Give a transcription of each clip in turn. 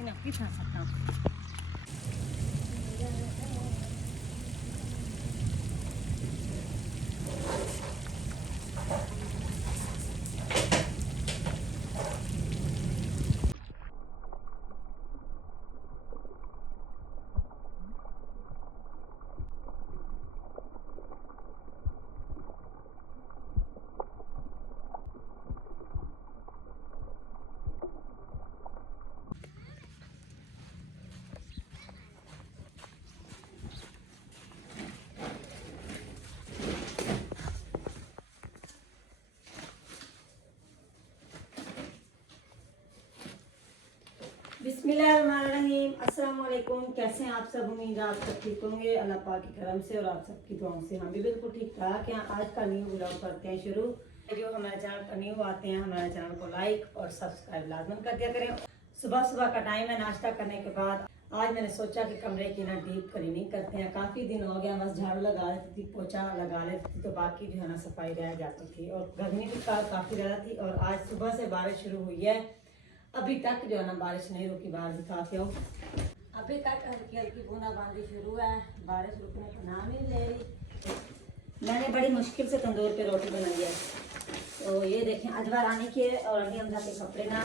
लेकिन अब कितना सकता। बिस्मिल्लाहिर्रहमानिर्रहीम। अस्सलाम वालेकुम। कैसे हैं आप सब? उम्मीद है आप सब ठीक होंगे अल्लाह पाक के करम से और आप सबकी दुआओं से। हम भी बिल्कुल ठीक ठाक हैं। आज का न्यू व्लॉग करते हैं शुरू। जो हमारे चैनल पर न्यू आते हैं हमारे चैनल को लाइक और सब्सक्राइब लाजमन कर दिया करें। सुबह सुबह का टाइम है नाश्ता करने के बाद। आज मैंने सोचा कि कमरे की ना डीप क्लीनिंग करते हैं। काफ़ी दिन हो गया, बस झाड़ू लगा लेती थी, पोछा लगा लेती थी, तो बाकी जो है ना सफाई रह जाती थी और गर्मी भी काफ़ी ज़्यादा थी। और आज सुबह से बारिश शुरू हुई है, अभी तक जो है ना बारिश नहीं रुकी। बाहर दिखा के अभी तक हल्की हल्की बूंदाबांदी शुरू है, बारिश रुकने का नाम ही ले रही। मैंने बड़ी मुश्किल से तंदूर पे रोटी बनाई है। तो ये देखें, अजवा रानी के और अली हमजा के कपड़े ना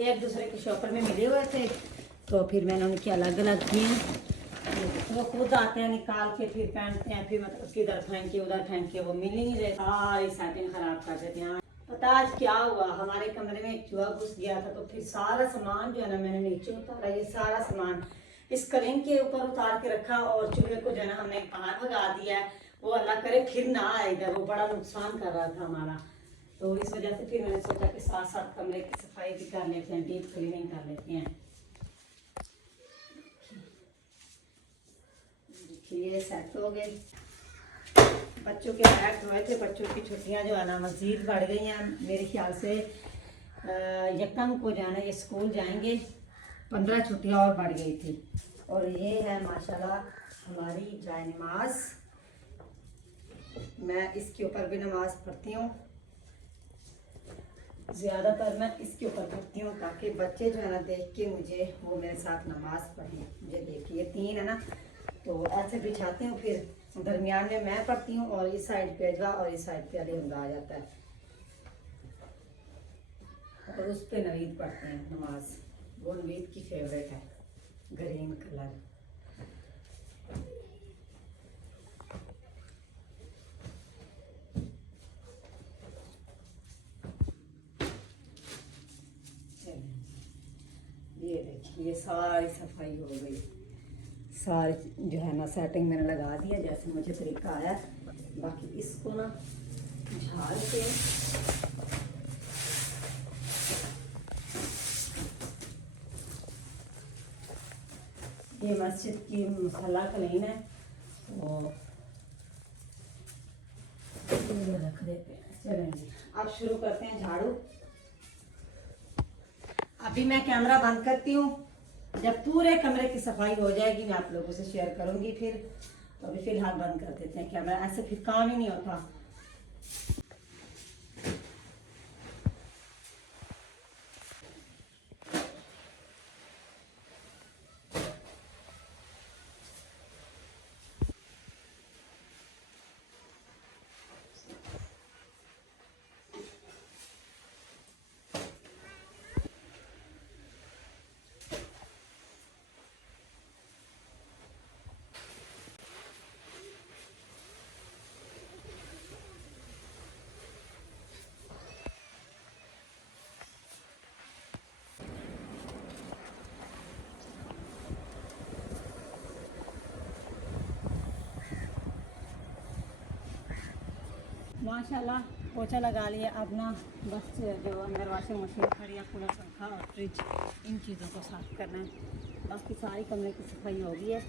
एक दूसरे के शॉपर में मिले हुए थे, तो फिर मैंने उनके अलग अलग किए। वो खुद आते हैं निकाल के फिर पहनते हैं, फिर मतलब किधर फेंके उधर फेंके, वो मिल ही नहीं रहे, सारी सेटिंग खराब कर देते हैं। पता आज क्या हुआ, हमारे कमरे में एक चूहा घुस गया था, तो फिर सारा सामान जो है ना मैंने नीचे उतारा। ये सारा सामान इस कलिंग के ऊपर उतार के रखा और चूहे को जो है ना हमने बाहर भगा दिया है। वो अल्लाह करे फिर ना आए इधर, वो बड़ा नुकसान कर रहा था हमारा। तो इस वजह से फिर मैंने सोचा कि साथ साथ कमरे की सफाई भी कर लेते हैं, डीप क्लीनिंग कर लेते हैं। देखिए सेट हो गए। बच्चों के बैग धोए थे, बच्चों की छुट्टियां जो है ना मज़ीद बढ़ गई हैं। मेरे ख्याल से यकम को जाना ये स्कूल जाएंगे, 15 छुट्टियां और बढ़ गई थी। और ये है माशाल्लाह हमारी जाए नमाज। मैं इसके ऊपर भी नमाज पढ़ती हूँ, ज़्यादातर मैं इसके ऊपर पढ़ती हूँ ताकि बच्चे जो है ना देख के मुझे वो मेरे साथ नमाज पढ़ें। मुझे देखिए 3 है ना, तो ऐसे बिछाती हूँ, फिर दरमियान में मैं पढ़ती हूँ और इस साइड पे अजवा और इस साइड पे अली हमजा आ जाता है और उस पे नवीद पढ़ते हैं नमाज। वो नवीद की फेवरेट है, ग्रीन कलर। ये देखिए ये सारी सफाई हो गई, सारी जो है ना सेटिंग मैंने लगा दिया जैसे मुझे तरीका आया। बाकी इसको ना झाड़ के ये मस्जिद की मसल्ला क्लीन है, तो रख देते हैं। चलेंगे अब शुरू करते हैं झाड़ू। अभी मैं कैमरा बंद करती हूँ, जब पूरे कमरे की सफाई हो जाएगी मैं आप लोगों से शेयर करूंगी फिर। तो अभी फिलहाल बंद कर देते हैं कैमरा, ऐसे फिर काम ही नहीं होता। माशाल्लाह पोछा लगा लिया। अब ना बस जो अंदर वॉशिंग मशीन खड़ी है, कूलर पंखा और फ्रिज, इन चीज़ों को साफ करना है। बाकी सारी कमरे की सफाई हो गई है।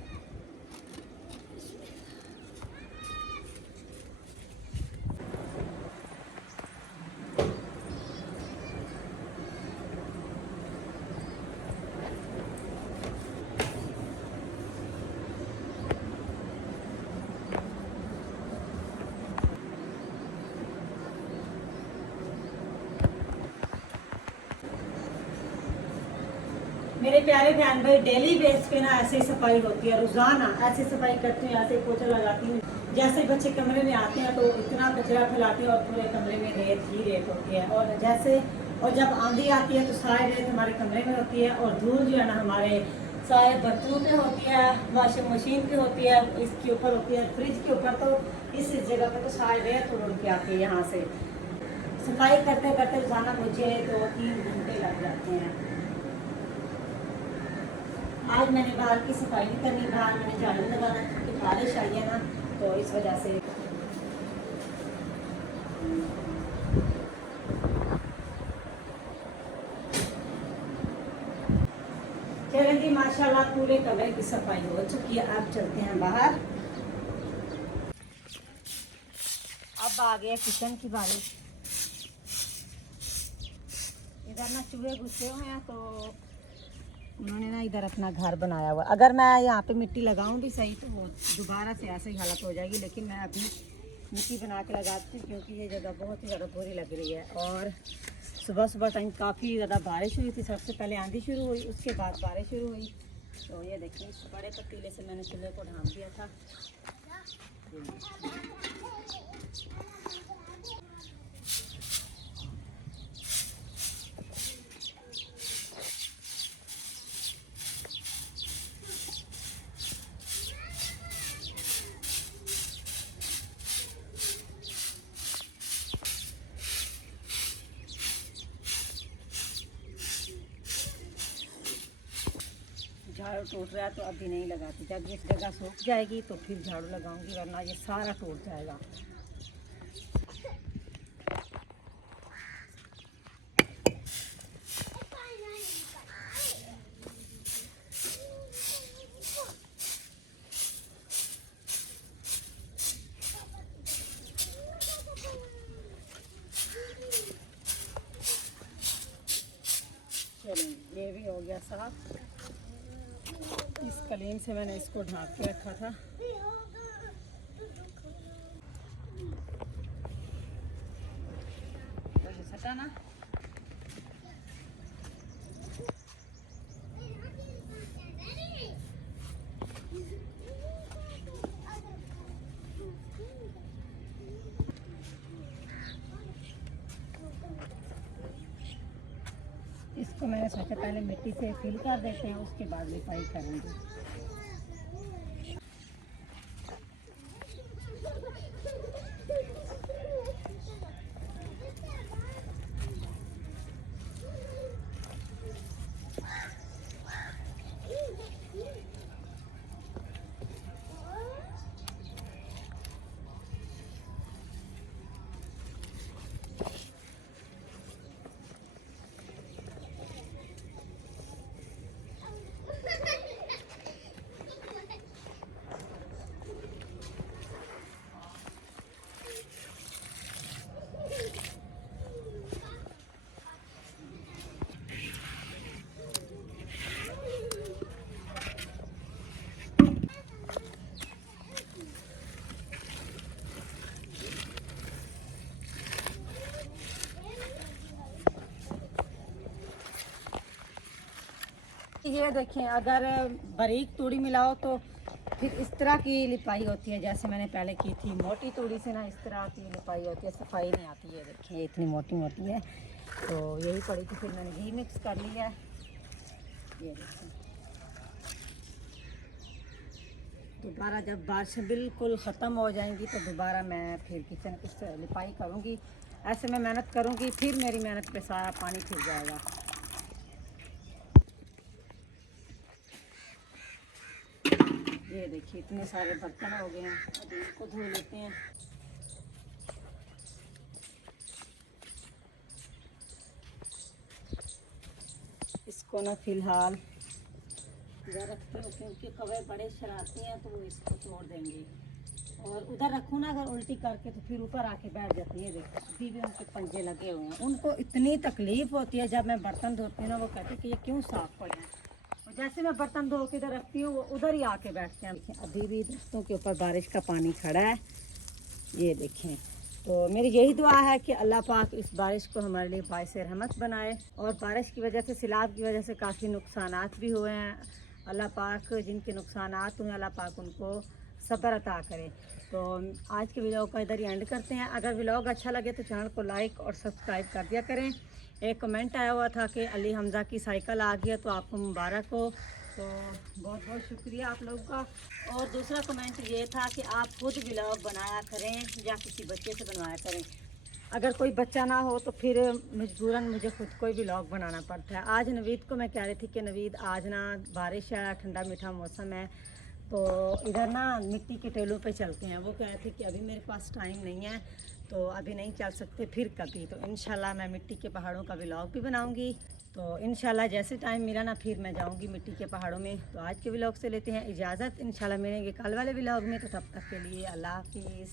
मेरे प्यारे बहन भाई, डेली बेस पे ना ऐसे ही सफाई होती है, रोजाना ऐसे सफाई करती हूँ, ऐसे पोछा लगाती हूँ। जैसे बच्चे कमरे में आते हैं तो इतना कचरा फैलाती हैं और पूरे कमरे में रेत ही रेत होती है। और जब आंधी आती है तो सारी रेत हमारे कमरे में होती है और धूल जो है ना हमारे सारे बर्तनों पे होती है, वॉशिंग मशीन पे होती है, इसके ऊपर होती है, फ्रिज के ऊपर। तो इस जगह पे तो सारी रेत उड़ के आती है यहाँ से। सफाई करते करते रोजाना मुझे 2-3 घंटे लग जाते हैं। आज मैंने बाहर की सफाई नहीं करनी, बाहर मैंने झाड़ू लगाना क्योंकि बारिश आई है ना, तो इस वजह से। चलें जी, माशाल्लाह पूरे कमरे की सफाई हो चुकी है। अब चलते हैं बाहर। अब आ गया किचन की बारी। इधर ना चूहे घुसे हुए हैं तो उन्होंने ना इधर अपना घर बनाया हुआ। अगर मैं यहाँ पे मिट्टी लगाऊं भी सही तो वो दोबारा से ऐसे ही हालत हो जाएगी, लेकिन मैं अभी मिट्टी बना के लगाती हूँ क्योंकि ये जगह बहुत ही ज़्यादा बुरी लग रही है। और सुबह सुबह टाइम काफ़ी ज़्यादा बारिश हुई थी। सबसे पहले आंधी शुरू हुई, उसके बाद बारिश शुरू हुई। तो ये देखिए, इस बड़े पतीले से मैंने चूल्हे को ढांप दिया था। झाड़ू टूट रहा है तो अभी नहीं लगाती, जब इस जगह सूख जाएगी तो फिर झाड़ू लगाऊंगी, वरना ये सारा टूट जाएगा। चलिए, ये भी हो गया साफ। इस कलीन से मैंने इसको ढाँप के रखा था। हटाना। इसको मैंने सोचा पहले मिट्टी से फिल कर देते हैं, उसके बाद लिपाई करेंगे। ये देखें, अगर बारीक तूड़ी मिलाओ तो फिर इस तरह की लिपाई होती है जैसे मैंने पहले की थी। मोटी तूड़ी से ना इस तरह की लिपाई होती है, सफाई नहीं आती है। देखें, ये इतनी मोटी मोटी है, तो यही पड़ी थी, फिर मैंने घी मिक्स कर लिया है। ये देखें, दोबारा जब बारिश बिल्कुल ख़त्म हो जाएंगी तो दोबारा मैं फिर किचन इस लिपाई करूँगी। ऐसे मैं मेहनत करूँगी, फिर मेरी मेहनत पे सारा पानी फिर जाएगा। ये देखिए, इतने सारे बर्तन हो गए हैं, अभी इसको धो लेते हैं। इसको ना फिलहाल इधर रखते हो क्योंकि कौवे बड़े शरारती हैं, तो वो इसको तोड़ देंगे। और उधर रखूँ ना अगर उल्टी करके तो फिर ऊपर आके बैठ जाती है। देखो, अभी भी उनके पंजे लगे हुए हैं। उनको इतनी तकलीफ होती है जब मैं बर्तन धोती हूँ ना, वो कहते हैं कि ये क्यों साफ पड़े हैं। और जैसे मैं बर्तन धो के इधर रखती हूँ, वो उधर ही आके बैठते हैं। अभी भी दस्तों के ऊपर बारिश का पानी खड़ा है, ये देखें। तो मेरी यही दुआ है कि अल्लाह पाक इस बारिश को हमारे लिए बाइस रहमत बनाए। और बारिश की वजह से, सैलाब की वजह से काफ़ी नुकसानात भी हुए हैं। अल्लाह पाक जिनके नुकसानात हुए अल्लाह पाक उनको सब्र अता करे। तो आज के व्लॉग का इधर ही एंड करते हैं। अगर व्लॉग अच्छा लगे तो चैनल को लाइक और सब्सक्राइब कर दिया करें। एक कमेंट आया हुआ था कि अली हमज़ा की साइकिल आ गई है, तो आपको मुबारक हो। तो बहुत बहुत शुक्रिया आप लोगों का। और दूसरा कमेंट ये था कि आप खुद व्लॉग बनाया करें या किसी बच्चे से बनवाया करें। अगर कोई बच्चा ना हो तो फिर मजबूरन मुझे खुद को ही व्लॉग बनाना पड़ता है। आज नवीद को मैं कह रही थी कि नवीद आज ना बारिश है, ठंडा मीठा मौसम है, तो इधर ना मिट्टी के टेलों पे चलते हैं। वो कह रहे थे कि अभी मेरे पास टाइम नहीं है, तो अभी नहीं चल सकते, फिर कभी। तो इंशाल्लाह मैं मिट्टी के पहाड़ों का व्लॉग भी बनाऊंगी। तो इंशाल्लाह जैसे टाइम मिला ना फिर मैं जाऊंगी मिट्टी के पहाड़ों में। तो आज के व्लॉग से लेते हैं इजाज़त, इंशाल्लाह मिलेंगे कल वाले व्लॉग में। तो तब तक के लिए अल्लाह हाफिज़।